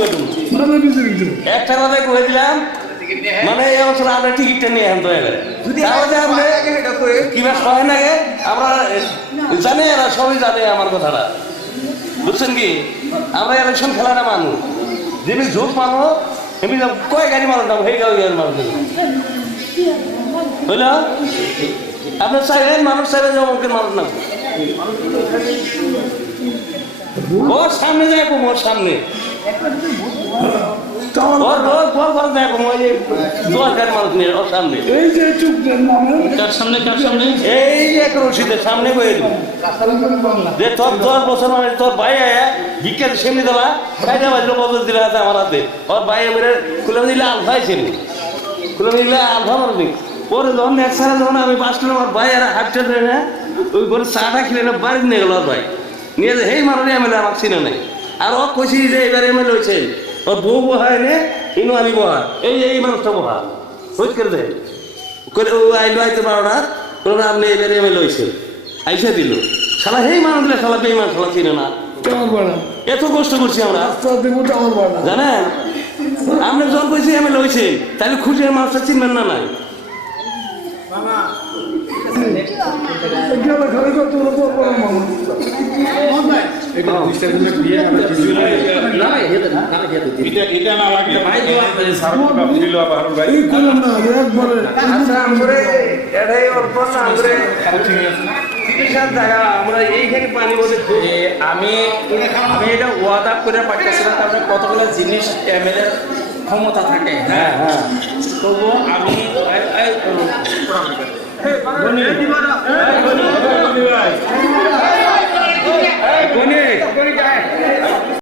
পারতাম একটা কথাই কয়ে দিলাম মানে এই অবসর আমরা টিকিটটা নিয়ে আনতে হবে কিবা সহায় নাগে আমরা জানে এরা সবাই জানে আমার কথাটা বুঝছেন কি আমরা ইলেকশন খেলাটা মানুষ যেমনি জোট মানো এমনি কয় গাড়ি মানুষ নাম সেই গাড়ি মানুষ বুঝল আপনার চাইলেন মানুষ চাইলে যে অমুকের মানুষ নাম ওর সামনে যায় ওর সামনে সামনে তোর বছর মানে তোর ভাই আয়া ভিক্ষা সেমনি দেওয়া খাইতে বাজলো বদল দিলে হাতে আমার হাতে ওর ভাই এবারে খুলে দিলে আলফাই সেমনি খুলে দিলে আলফা মারবি পরে যখন একসাথে যখন আমি বাস করলাম আমার ভাই আর হাঁটতে দেয় না ওই করে চাটা খেলে বাড়ি নিয়ে গেল ওর ভাই নিয়ে যে সেই মানুষ এমএলএ আমার চিনে নাই আর ও কইছি যে এবার এমএলএ হয়েছে ওর বউ বহায় নে ইনু আমি বহা এই মানুষটা বহা হইত করে দেয় ও আইলো আইতে পারো না আপনি এবার এমএলএ হয়েছে আইসা দিল শালা সেই মানুষগুলো শালা বেইমান শালা চিনে না এত কষ্ট করছি আমরা জানেন আপনি যখন কইছি এমএলএ হয়েছে তাহলে খুশির মানুষটা চিনবেন না নাই আমরা এইখানে পানি বলে আমি এটা ওয়াদা করে পাঠিয়েছিলাম তারপরে কতগুলো জিনিস এমএলএ ক্ষমতা থাকে হ্যাঁ হ্যাঁ তবুও আমি